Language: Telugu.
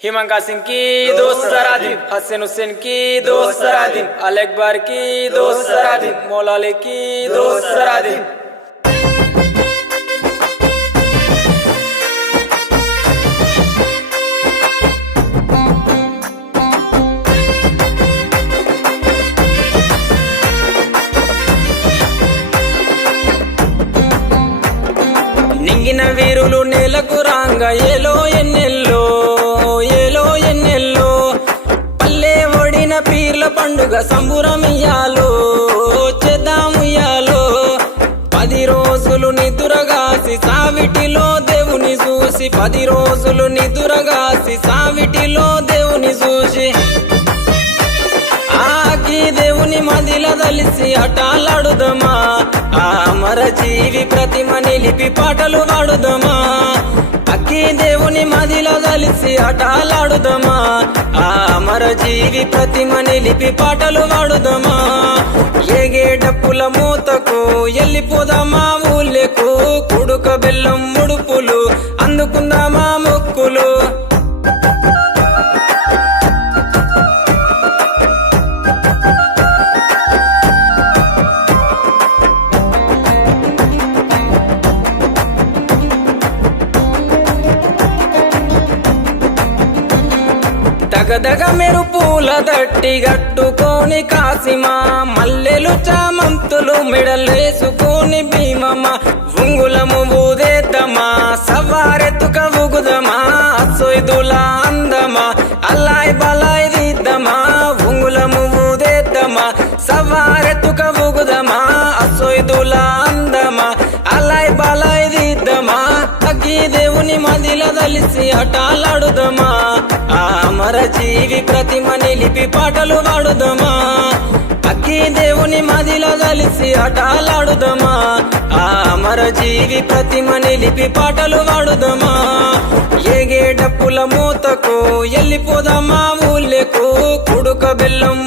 हिमंका सिंह की दोस्त सराधी, हसन हुसैन की दोस्त सराधी, अल अकबर की दोस्त सराधी, मौला अली की दोस्त सराधी। నింగిన వీరులు నేలకు రాంగ ఏలో ఎన్నెల్లో ఏలో ఎన్నెల్లో పల్లె ఒడిన పీర్ల పండుగ సంబురమియాలో చేద్దాముయ్యాలో 10 రోజులు నిదురగాసి సావిటిలో దేవుని చూసి 10 రోజులు నిదురగాసి సావిటిలో దేవుని చూసి ఆకి దేవుని మదిల దలిసి అటాలాడుదమా ఆ అమర జీవి ప్రతిమ నిలిపి పాటలు పాడుదమా అక్కి దేవుని మదిల దలిసి అటాలాడుదమా ఆ అమర జీవి ప్రతిమ నిలిపి పాటలు పాడుదమా ఏగే డప్పుల మూతకు ఎల్లిపోదామా ఊళ్ళకు కుడుక బెల్లం ముడుపులు అందుకుందామా మొక్కులు దగదగ మెరుపుల దట్టి గట్టుకొని కాసిమా మల్లెలు చామంతులు మెడలేసుకొని భీమమ్మ ఉంగులము ఊదేద్దమా సవారెత్తుక ఊగుదమా సొయ్దుల అందమా అల్లాయ్ బలాయ్ దిద్దమా ఉంగులము ఊదేద్దమా సవారెత్తుక ఊగుదమా సొయ్దుల అందమా అల్లాయ్ బలాయ్ దిద్దమా అగ్గి దేవుని మదిల దలిసి అటాలాడుదమా ఆ అమర జీవి ప్రతిమ నిలిపి పాటలు పాడుదమా అగ్గి దేవుని మదిల దలిసి అటాలాడుదమా ఆ అమర జీవి ప్రతిమ నిలిపి పాటలు పాడుదమా ఏగే డప్పుల మూతకు ఎల్లిపోదామా ఊళ్ళకు కుడుక బెల్లం